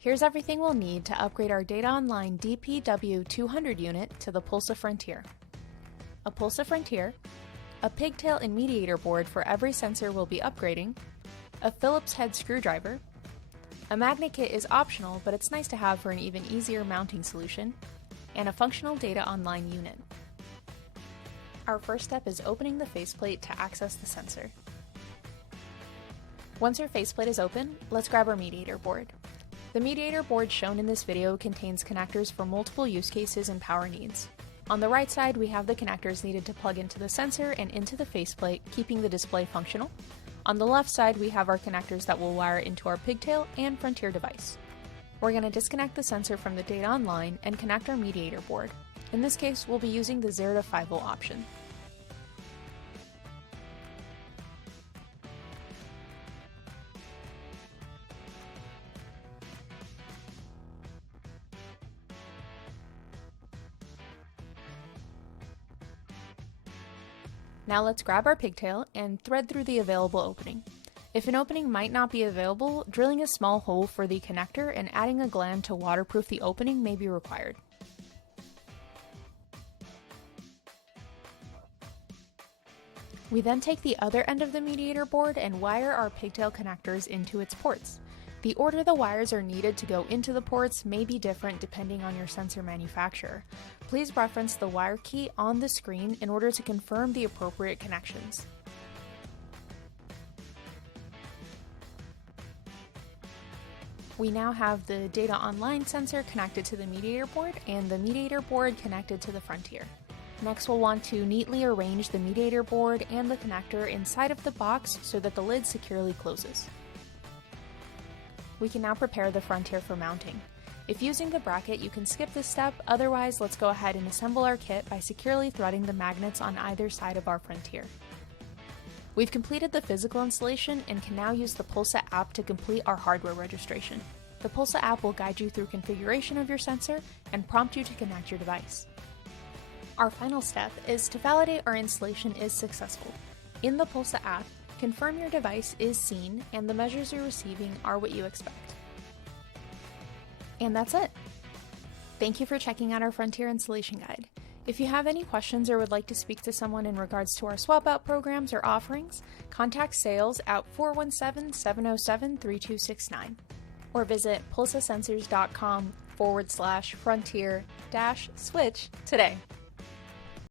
Here's everything we'll need to upgrade our Data Online dpw200 unit to the Pulsa Frontier. A Pulsa Frontier, a pigtail and mediator board for every sensor we'll be upgrading, a Phillips head screwdriver, a magnet kit is optional but it's nice to have for an even easier mounting solution, and a functional Data Online unit. Our first step is opening the faceplate to access the sensor. Once your faceplate is open, let's grab our mediator board. The mediator board shown in this video contains connectors for multiple use cases and power needs. On the right side, we have the connectors needed to plug into the sensor and into the faceplate, keeping the display functional. On the left side, we have our connectors that will wire into our pigtail and Frontier device. We're going to disconnect the sensor from the Data Online and connect our mediator board. In this case, we'll be using the 0 to 5 volt option. Now let's grab our pigtail and thread through the available opening. If an opening might not be available, drilling a small hole for the connector and adding a gland to waterproof the opening may be required. We then take the other end of the mediator board and wire our pigtail connectors into its ports. The order the wires are needed to go into the ports may be different depending on your sensor manufacturer. Please reference the wire key on the screen in order to confirm the appropriate connections. We now have the Data Online sensor connected to the mediator board and the mediator board connected to the Frontier. Next, we'll want to neatly arrange the mediator board and the connector inside of the box so that the lid securely closes. We can now prepare the Frontier for mounting. If using the bracket, you can skip this step, otherwise let's go ahead and assemble our kit by securely threading the magnets on either side of our Frontier. We've completed the physical installation and can now use the Pulsa app to complete our hardware registration. The Pulsa app will guide you through configuration of your sensor and prompt you to connect your device. Our final step is to validate our installation is successful. In the Pulsa app, confirm your device is seen and the measures you're receiving are what you expect. And that's it! Thank you for checking out our Frontier installation guide. If you have any questions or would like to speak to someone in regards to our swap out programs or offerings, contact sales at 417-707-3269 or visit pulsasensors.com/frontier-switch today.